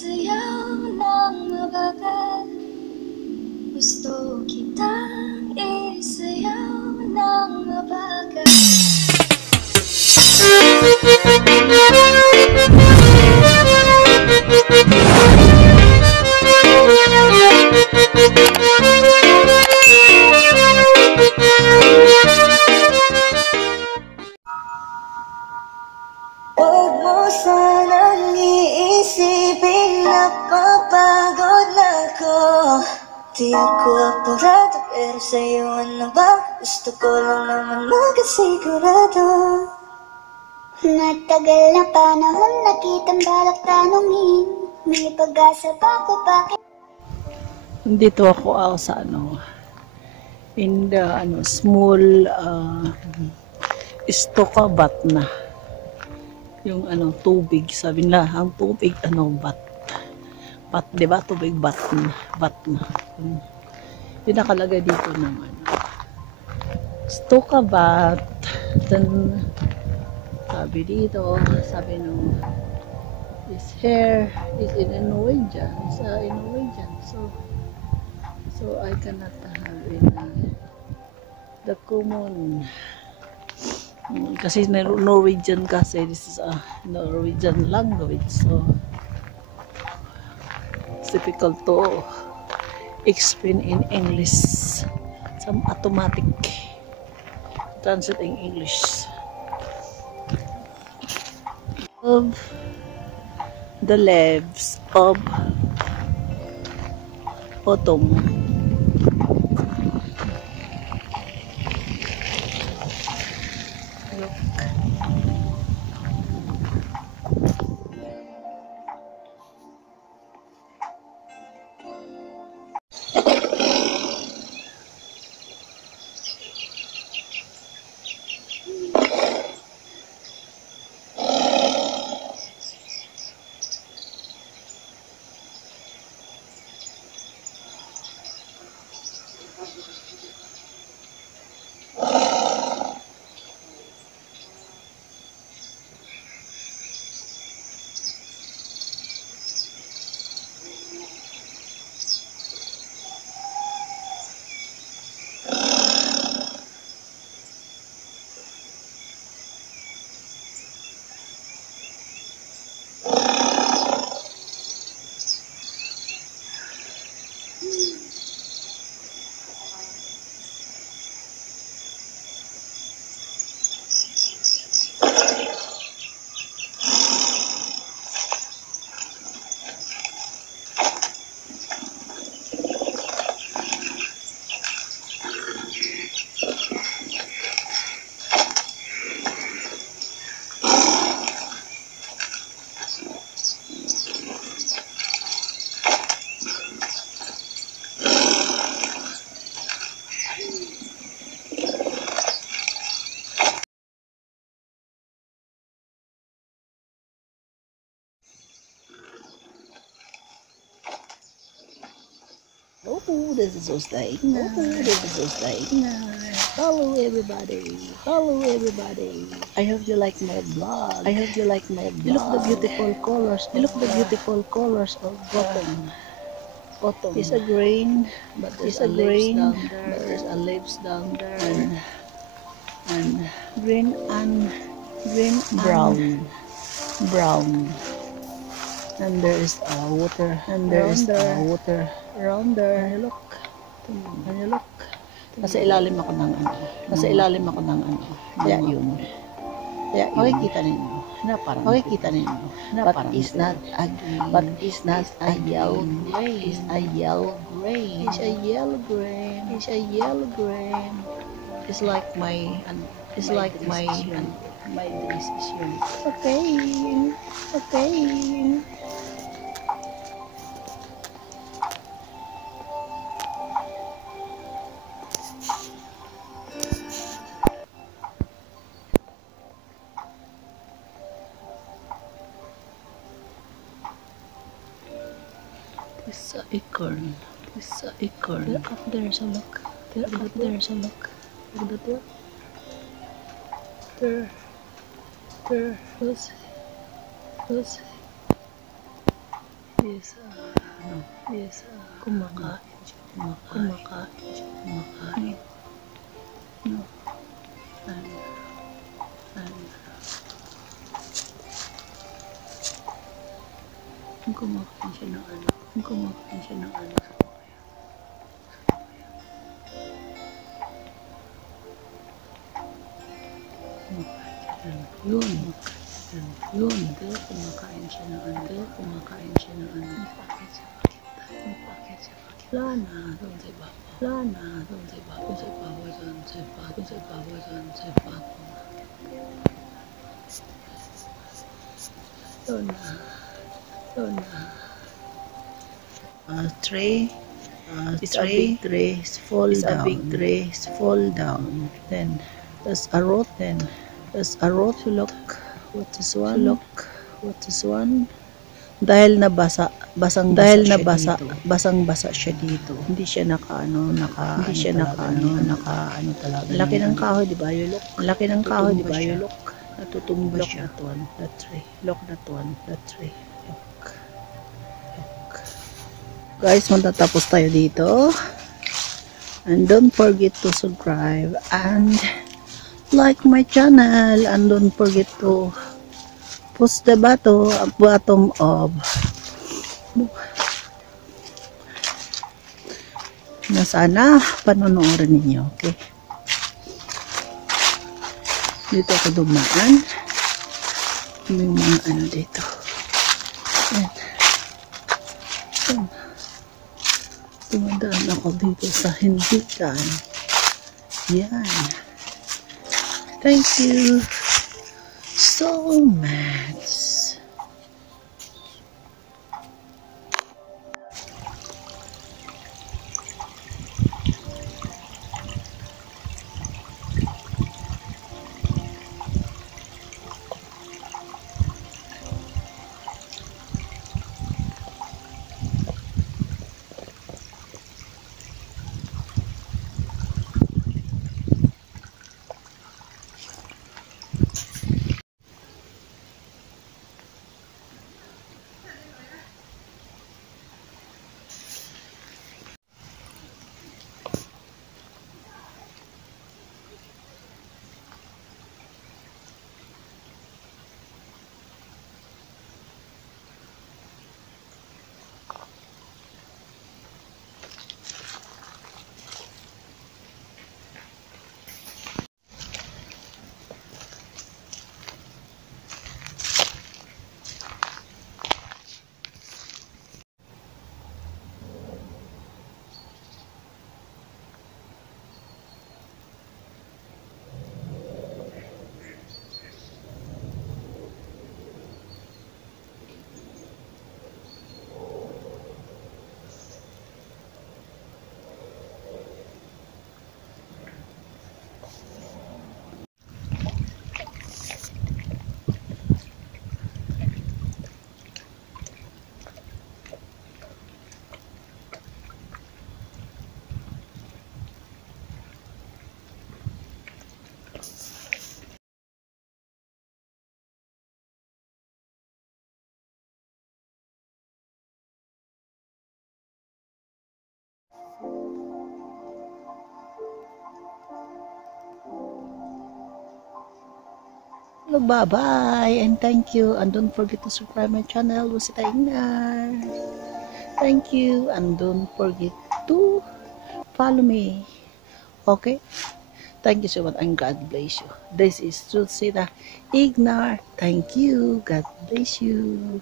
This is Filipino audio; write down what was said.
isayaw ng mabagal. Gusto kitang isayaw ng mabagal. Huwag mo sanang iisipin na papagod na ako. Di ako apurado, pero sa'yo ano ba? Gusto ko lang naman magkasigurado. Matagal na panahon na kitang balak tanungin, may pag-asa ba ko bakit? Dito ako sa in the small Stokabat na. Yung tubig, sabi na, ang tubig bat. Bat, 'di ba? Tubig bat na. Yung nakalagay dito ng Stokabat. Then sabi dito, sabi nung his hair is in Norwegian. It's in Norwegian. So I cannot have in the common. Kasi Norwegian kasi, this is a Norwegian language, so it's difficult to explain in English. Some automatic translate in English. Of the leaves of autumn. Oh, this is so nice. This is so nice. Hello everybody. Hello everybody. I hope you like my vlog. I hope you like my vlog. Look the beautiful colors. Look the beautiful colors of autumn. Autumn. It's a green, but there's a green, but there's a leaves down there, and green and brown. And there is water, around there. And you look. Nasa ilalim ako ng Kaya yun. Makikita ninyo na parang but it's not a yellow grain. It's a yellow grain. It's like my decision. Okay. It's a acorn. Up there's a look. Look at that. There. Let's see. kumakain siya, kumakain. No. Kumakain siya ng ano, kumakain siya ng ano. Yun, kumakain siya ng ano, kumakain siya ng ano. Wala na, doon sa ibabaw, sa ibabaw. Doon na. Tray. It's a big tray. Fall down. Then there's a rope. Look, what is one? Dahil basang-basa siya dito. Hindi siya naka talaga. Laki ng kahoy, di ba? Laki ng kahoy, di ba? Natutumba siya. Look that one. Look. Guys, matatapos tayo dito. And don't forget to subscribe and like my channel, and don't forget to push the bottom of na sana panonoodin ninyo, okay? Dito ako dumaan. May mga ano dito. Ayan. Dumadaan ako dito sa hindikan. Yan. Thank you so much. Hello, bye-bye, and thank you, and don't forget to subscribe my channel, Rosita Ingnar. Thank you, and don't forget to follow me, okay? Thank you so much, and God bless you. This is Rosita Ingnar. Thank you, God bless you.